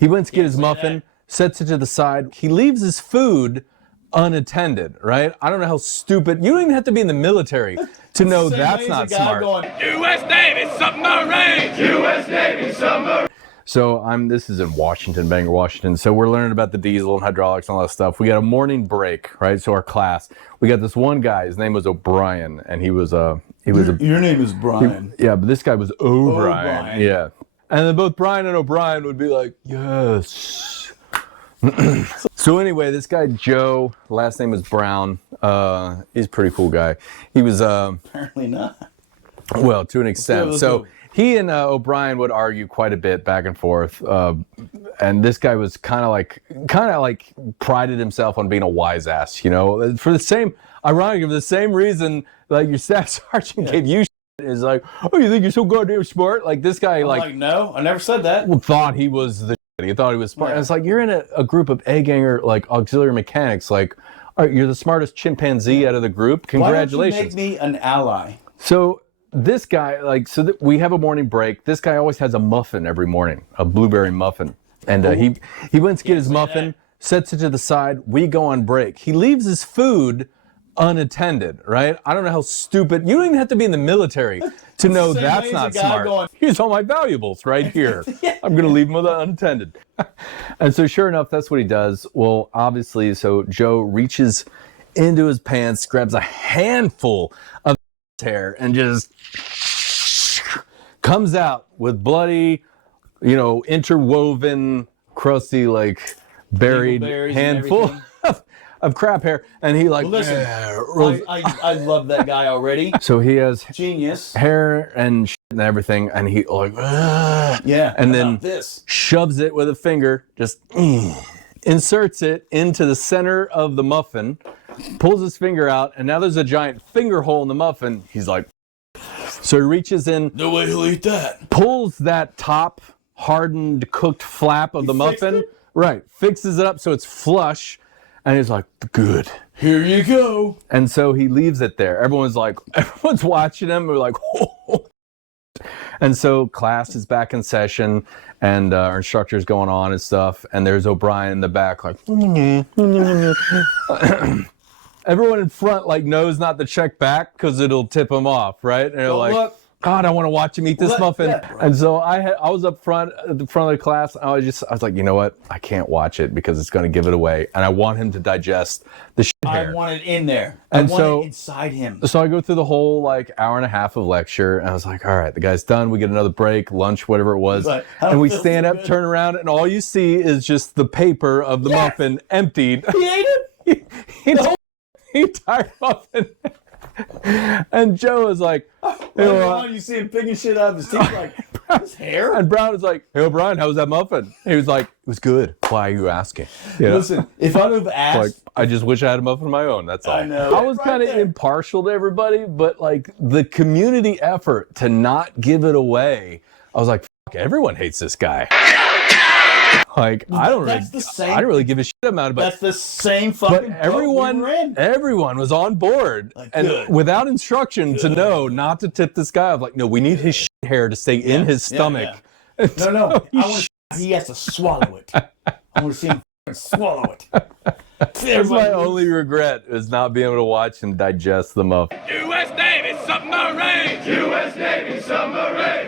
He went to get his muffin, sets it to the side. He leaves his food unattended, right? I don't know how stupid. You don't even have to be in the military to know that's not smart. Going, U.S. Navy submarine! U.S. Navy submarine! So this is in Washington, Bangor, Washington. So we're learning about the diesel and hydraulics and all that stuff. We got a morning break, right? So our class, we got this one guy, his name was O'Brien, and he was a... Your name is Brian. Yeah, but this guy was O'Brien. Yeah. And then both Brian and O'Brien would be like, yes. So anyway, this guy Joe, last name is Brown. He's a pretty cool guy. He was Apparently not. Well, to an extent. Let's So go. he and O'Brien would argue quite a bit back and forth. And this guy was kind of like prided himself on being a wise ass, you know, for the same, ironically, for the same reason like your staff sergeant gave you shit, is like, oh, you think you're so goddamn smart? Like this guy, I'm like, no, I never said that. thought he was the shit. He thought he was smart. Yeah. And it's like, you're in a group of A-ganger, like auxiliary mechanics. Like, all right, you're the smartest chimpanzee out of the group. Congratulations. Why don't you make me an ally? So this guy, we have a morning break. This guy always has a muffin every morning, a blueberry muffin. And he went to get his muffin, sets it to the side. We go on break. He leaves his food unattended, right? I don't know how stupid. You don't even have to be in the military to know that's not smart. Here's all my valuables right here. I'm going to leave them unattended. And so sure enough, that's what he does. Well, obviously, so Joe reaches into his pants, grabs a handful of hair and just comes out with bloody, interwoven, crusty, like buried handful of crap hair. And he like, listen, I love that guy already. So he has genius hair and shit and everything, and he like, and then shoves it with a finger, just inserts it into the center of the muffin, pulls his finger out, and now there's a giant finger hole in the muffin. He's like, so he reaches in, no way he'll eat that, pulls that top hardened cooked flap of the muffin, right, fixes it up so it's flush, and he's like, good, here you go. And so he leaves it there. Everyone's watching him. We're like, oh. And so class is back in session, and our instructor's going on and stuff, and there's O'Brien in the back like, everyone in front like knows not to check back because it'll tip him off, right? And they're like, look, God, I want to watch him eat this muffin. Yeah. And so I was up front at the front of the class. And I was like, you know what? I can't watch it because it's going to give it away, and I want him to digest the shit hair. I want it in there. And I want it inside him. So I go through the whole hour and a half of lecture, and I was like, all right, the guy's done. We get another break, lunch, whatever it was, and we stand up, turn around, and all you see is just the paper of the muffin emptied. He ate it. He entire muffin. And Joe was like, you see him picking shit out of his teeth, like his hair. And Brown was like, hey O'Brien, how was that muffin? He was like, it was good. Why are you asking? Listen, if I'd have asked, I just wish I had a muffin of my own. That's all. I know. I was kind of impartial to everybody, but the community effort to not give it away, I was like, fuck, everyone hates this guy. I don't really give a shit about it. But that's the same fucking. But everyone was on board, and without instruction to know not to tip this guy. I was like, no, we need his shit hair to stay in his stomach. Yeah. No, he has to swallow it. I want to see him swallow it. That's my only regret, is not being able to watch and digest the muffin. U.S. Navy submarine. U.S. Navy submarine.